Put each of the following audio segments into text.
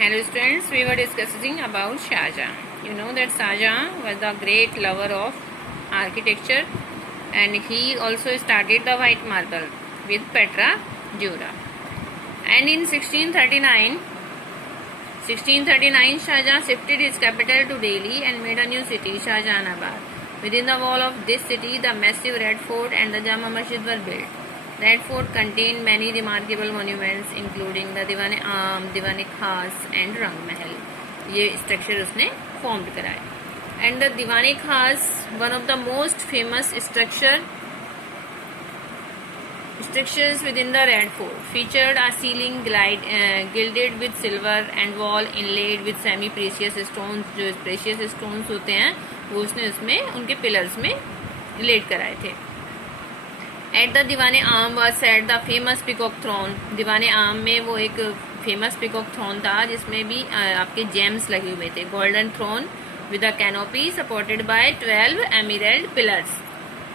Hello students, we were discussing about Shah Jahan. You know that Shah Jahan was a great lover of architecture and he also started the white marble with Petra Dura. And in 1639 Shah Jahan shifted his capital to Delhi and made a new city, Shah Jahanabad. Within the wall of this city, the massive Red Fort and the Jama Masjid were built. Red Fort contained many remarkable monuments, including the Diwan-e-Aam, Diwan-e-Khas and Rang Mahal. ये structure उसने formed कराए. And the Diwan-e-Khas, one of the most famous structures within the Red Fort, featured a ceiling gilded with silver and wall inlaid with semi-precious stones. जो precious stones होते हैं वो उसने उसमें उनके pillars में laid कराए थे. At the Diwan-e-Aam was set the famous peacock throne. Diwan-e-Aam में वो एक famous peacock throne था जिसमें भी आपके gems लगे हुए थे. Golden throne with a canopy supported by 12 emerald pillars.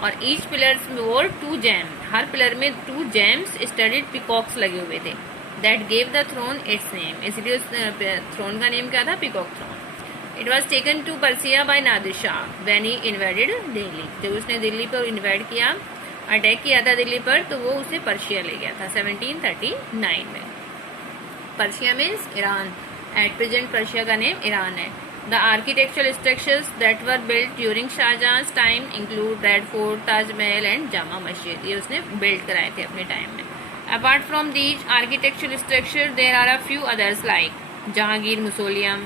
और each pillars में wore 2 gems. हर pillar में 2 gems studded peacocks लगे हुए थे. That gave the throne its name. इसलिए उस throne का name क्या था? Peacock throne. It was taken to Persia by Nadir Shah when he invaded Delhi. जब उसने दिल्ली पर invade किया, अटैक किया था दिल्ली पर, तो वो उसे पर्शिया ले गया था 1739 में. Persia means Iran. At present Persia का नेम ईरान है. The architectural structures that were built during Shahjahan's time include Red Fort, Taj Mahal and Jama Masjid. ये उसने बिल्ड कराए थे अपने टाइम में. Apart from these architectural structure there are a few others like Jahangir mausoleum,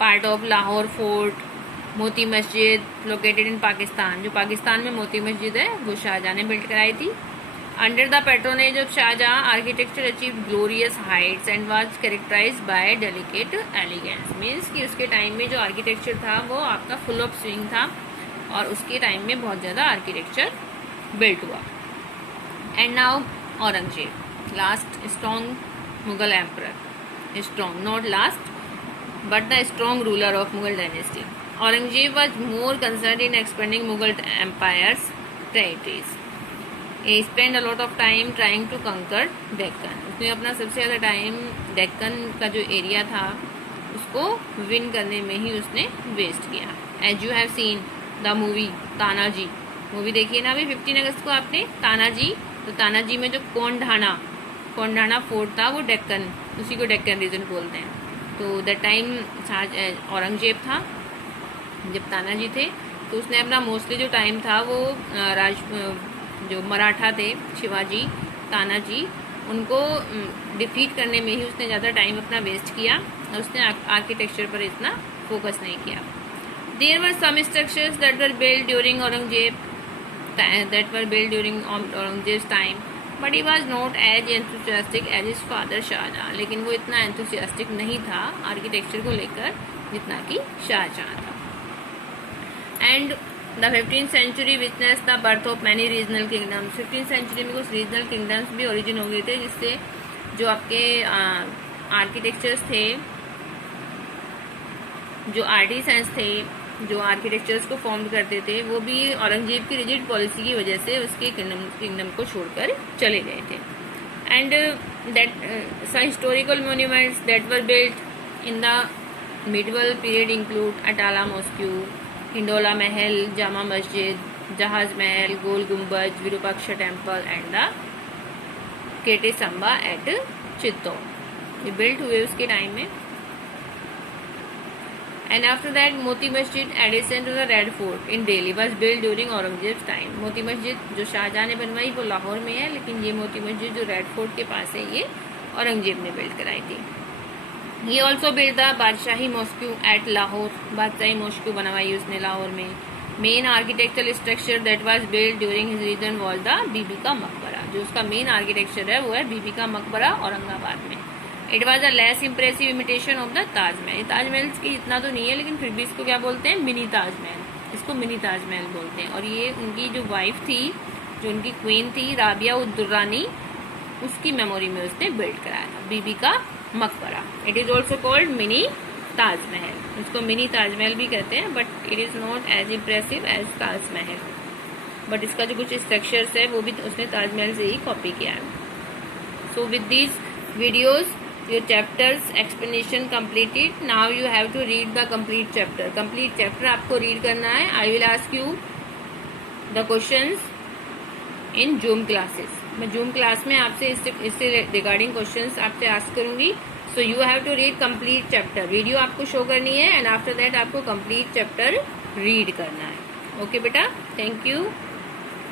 part of Lahore Fort, Moti Masjid located in Pakistan. जो पाकिस्तान में मोती मस्जिद है वो शाहजहां ने बिल्ड कराई थी. Under the patronage of Shah Jahan architecture achieve glorious heights and was characterised by delicate elegance. Means कि उसके time में जो आर्किटेक्चर था वो आपका फुल ऑफ स्विंग था और उसके टाइम में बहुत ज़्यादा आर्किटेक्चर बिल्ट हुआ. And now Aurangzeb, last strong Mughal emperor. Strong, not last but the strong ruler of Mughal dynasty. Aurangzeb was more concerned in expanding Mughal Empire's territories. He spent a lot of time trying to conquer Deccan. उसने अपना सबसे ज़्यादा time Deccan का जो area था उसको win करने में ही उसने वेस्ट किया. As you have seen the movie Tanaji, movie देखिए ना अभी 15 अगस्त को आपने तानाजी. तो तानाजी में जो कोंडाना फोर्ट था वो डेक्कन, उसी को डेक्कन रीजन बोलते हैं. तो दैट टाइम औरंगजेब था जब तानाजी थे, तो उसने अपना मोस्टली जो टाइम था वो जो मराठा थे शिवाजी, तानाजी, उनको डिफीट करने में ही उसने ज़्यादा टाइम अपना वेस्ट किया और उसने आर्किटेक्चर पर इतना फोकस नहीं किया. There were some structures that were build during Aurangzeb's time but he was not as enthusiastic as his father Shah Jahan. लेकिन वो इतना एंथुसियास्टिक नहीं था आर्किटेक्चर को लेकर जितना कि शाहजहां था. And the 15th century witnessed the birth of many regional kingdoms. 15th century में कुछ रीजनल किंगडम्स भी ओरिजिन हो गए थे जिससे जो आपके आर्किटेक्चर्स थे, जो आर्टिसंस थे, जो आर्किटेक्चर्स को फॉर्म करते थे, वो भी औरंगजेब की रिजिड पॉलिसी की वजह से उसके किंगडम को छोड़कर चले गए थे. And that some historical monuments that were built in the medieval period include Atala Mosque, Hindola महल, जामा मस्जिद, जहाज महल, गोल गुम्बज, विरूपाक्ष टेम्पल एंड द केटे संबा एट चित्तौड़. ये बिल्ट हुए उसके टाइम में. And after that Moti Masjid addition to the red fort in Delhi was built during Aurangzeb time. Moti Masjid जो शाहजहां ने बनवाई वो लाहौर में है, लेकिन ये मोती मस्जिद जो रेड फोर्ट के पास है ये औरंगजेब ने बिल्ड कराई थी. He also built the Badshahi mosque at Lahore. Badshahi mosque बनवाई उसने लाहौर में. Main architectural structure that was built during his reign was the Bibi ka Maqbara. जो उसका मेन आर्किटेक्चर है वो है बीबी का मकबरा औरंगाबाद में. It was a less impressive imitation of the Taj Mahal. Taj Mahal की इतना तो नहीं है लेकिन फिर भी इसको क्या बोलते हैं? मिनी ताजमहल. इसको मिनी ताजमहल बोलते हैं. और ये उनकी जो वाइफ थी, जो उनकी क्वीन थी राबिया उद दुर्रानी, उसकी मेमोरी में उसने बिल्ड कराया था Bibi ka Maqbara. It is also called mini Taj Mahal. इसको मिनी ताजमहल भी कहते हैं but it is not as impressive as Taj Mahal. But इसका जो कुछ स्ट्रक्चर्स है वो भी उसने ताजमहल से ही कॉपी किया है. So with these videos your chapters explanation completed. Now you have to read the complete chapter. Complete chapter आपको read करना है. I will ask you the questions in Zoom classes. मैं Zoom क्लास में आपसे इससे regarding questions आपसे ask करूंगी. So you have to read complete chapter. Video आपको शो करनी है and after that आपको complete chapter read करना है. Okay बेटा, thank you.